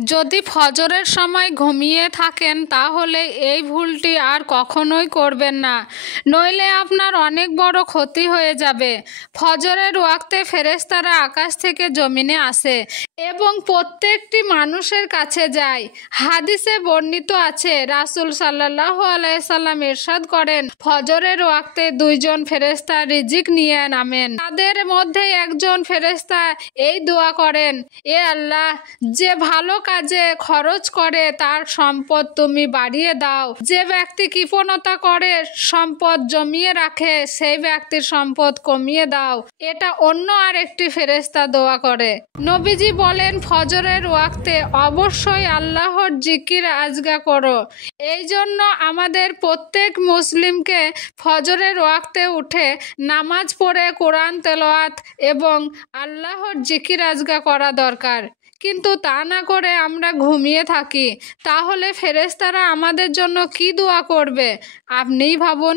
যদি ফজরের সময় ঘুমিয়ে থাকেন তাহলে এই ভুলটি আর কখনোই করবেন না, নইলে আপনার অনেক বড় ক্ষতি হয়ে যাবে। ফজরের ওয়াক্তে ফেরেশতারা আকাশ থেকে জমিনে আসে এবং প্রত্যেকটি মানুষের কাছে যায়। হাদিসে বর্ণিত আছে, রাসূল সাল্লাল্লাহু আলাইহি সাল্লাম ইরশাদ করেন, ফজরের ওয়াক্তে দুইজন ফেরেশতা রিজিক নিয়ে নামেন। তাদের মধ্যে একজন ফেরেশতা এই দোয়া করেন, এ আল্লাহ, যে ভালো কাজে খরচ করে তার সম্পদ তুমি বাড়িয়ে দাও, যে ব্যক্তি কৃপণতা করে সম্পদ জমিয়ে রাখে সেই ব্যক্তির সম্পদ কমিয়ে দাও। এটা অন্য আরেকটি ফেরেশতা দোয়া করে। নবীজি বলেন, ফজরের ওয়াক্তে অবশ্যই আল্লাহর জিকির আজগা করো। এই জন্য আমাদের প্রত্যেক মুসলিমকে ফজরের ওয়াক্তে উঠে নামাজ পড়ে কোরআন তেলাওয়াত এবং আল্লাহর জিকির আজগা করা দরকার। কিন্তু তা না করে আমরা ঘুমিয়ে থাকি, তাহলে ফেরেশতারা আমাদের জন্য কি দোয়া করবে আপনিই ভাবুন।